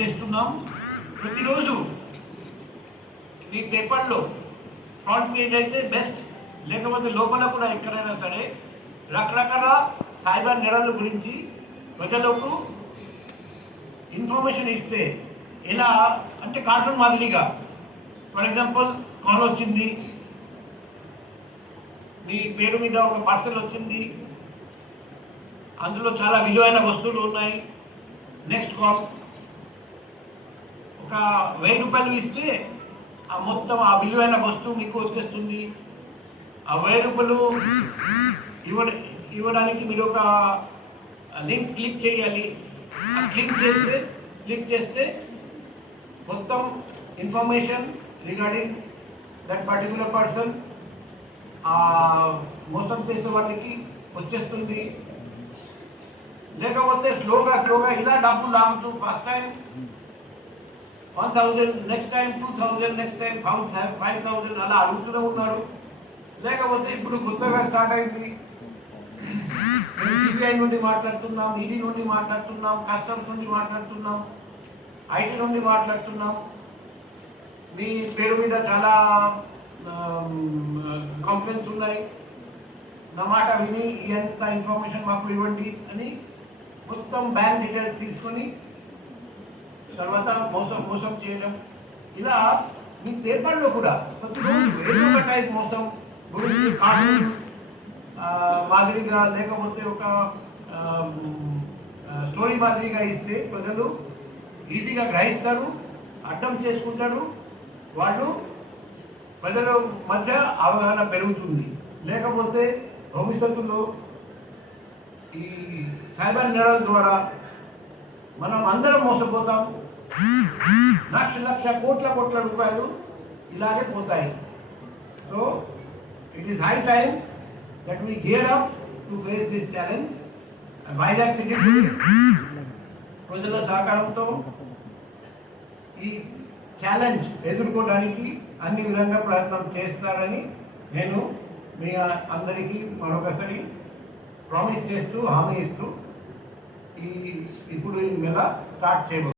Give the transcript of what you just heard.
చేస్తున్నాం. ప్రతిరోజు మీ పేపర్లో ఫ్రంట్ పేజ్ అయితే బెస్ట్ లేకపోతే లోపల కూడా ఎక్కడైనా సరే రకరకాల సైబర్ నేరాల గురించి ప్రజలకు ఇన్ఫర్మేషన్ ఇస్తే ఎలా అంటే కార్టూన్ మాదిరిగా. ఫర్ ఎగ్జాంపుల్ కాల్ వచ్చింది. మీ పేరు మీద ఒక పార్సల్ వచ్చింది. అందులో చాలా విలువైన వస్తువులు ఉన్నాయి. నెక్స్ట్ కాల్ ఒక వెయ్యి రూపాయలు ఇస్తే ఆ మొత్తం ఆ విలువైన వస్తువు మీకు వచ్చేస్తుంది. ఆ వెయ్యి రూపాయలు ఇవ్వ ఇవ్వడానికి మీరు ఒక లింక్ క్లిక్ చేయాలి. క్లిక్ చేస్తే క్లిక్ చేస్తే మొత్తం information regarding that particular person ఆ మోసం చేసే వాళ్ళకి వచ్చేస్తుంది. లేకపోతే స్లోగా స్లోగా ఇలా డబ్బులు లాగుతూ first time one thousand next time two thousand next time five thousand అలా అడుగుతూనే ఉన్నారు. లేకపోతే ఇప్పుడు కొత్తగా స్టార్ట్ అయింది. సిబిఐ నుండి మాట్లాడుతున్నాం ఈడీ నుండి మాట్లాడుతున్నాం కస్టమ్స్ నుండి మాట్లాడుతున్నాం ఐటీ నుండి మాట్లాడుతున్నాం. మీ పేరు మీద చాలా కంప్లైంట్స్ ఉన్నాయి. నా మాట విని ఎంత ఇన్ఫర్మేషన్ మాకు ఇవ్వండి అని మొత్తం బ్యాంక్ డీటెయిల్స్ తీసుకొని తర్వాత మోసం మోసం చేయడం. ఇలా మీ పేపర్లో కూడా ఒక టైప్ మోసం గురించి ఆ, మాదిరిగా లేకపోతే ఒక స్టోరీ మాదిరిగా ఇస్తే ప్రజలు ఈజీగా గ్రహిస్తారు అర్థం చేసుకుంటారు. వాళ్ళు ప్రజల మధ్య అవగాహన పెరుగుతుంది. లేకపోతే భవిష్యత్తులో ఈ సైబర్ నేరాల ద్వారా మనం అందరం మోసపోతాం. లక్ష లక్ష కోట్ల కోట్ల రూపాయలు ఇలాగే పోతాయి. So it is high time that we gear up to face this challenge Vizag city ప్రజల సహకారంతో ఈ ఛాలెంజ్ ఎదుర్కోవడానికి అన్ని విధంగా ప్రయత్నం చేస్తారని నేను మీ అందరికీ మరొకసారి ప్రామిస్ చేస్తూ హామీ ఇస్తూ ఈ ఇప్పుడు ఈ నెల స్టార్ట్ చేయబోతున్నాను